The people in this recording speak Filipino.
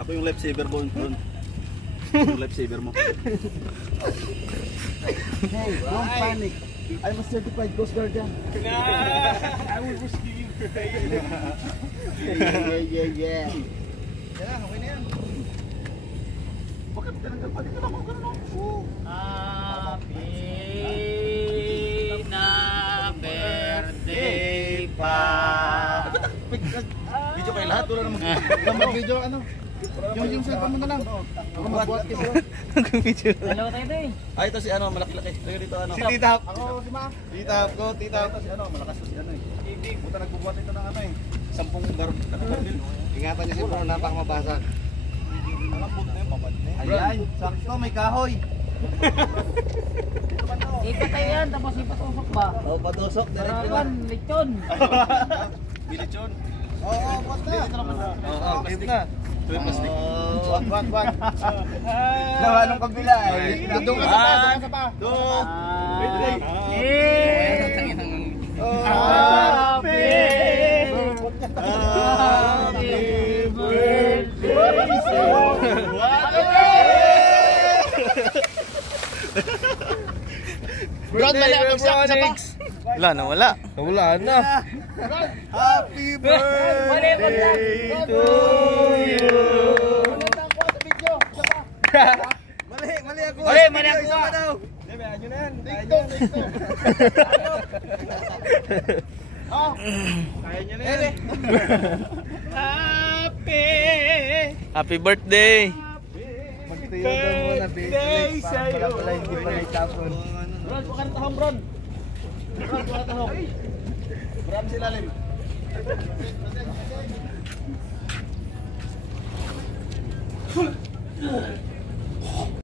Ako yung lifesaver mo doon. Yung lifesaver mo. Hey, don't panic. I'm a certified Coast Guard dyan. I will rescue you. Yeah. Kaya, okay na yan. Bakit tinanggal pa dito ako? Happy na birthday pa. Video kayo lahat, wala naman. Mag-video ano? Yung cellphone mo na lang. Ako magbuhat kasi. Hello tayo tayo. Ay, ito si ano, malaki-laki. Tayo dito ano. Si Tita Hap. Ako si Ma. Tita Hap ko, Tita Hap. Ito si ano, malakas to si ano eh. Buta nagbubuhat ito ng ano eh. 10 garbil. Ingatan niyo si Bro, napakamabasag. Malambot na yun, babad na yun. Ayan, sakto may kahoy. Ipatay yan, tapos ipatusok ba? Oh, patusok, diretso Parawan, lechon. Bilit yun. Oo, buhat na. Oo, plastic na. Ito yung plastic. Buhat. Nawa nung kabila eh. Doon ka sa pa. Doon. Happy Brad, mali ako sa pa. Wala na, wala. Wala na. Happy birthday to you. Mali ako. Mali ako. Kaya nyo na yan. Kaya nyo na yan. Happy birthday. Magtiyo daw muna, baby. Pala hindi pa naitapon. Brad, bukan tahong, Brad. Brad, bukan tahong. Brad, silalim.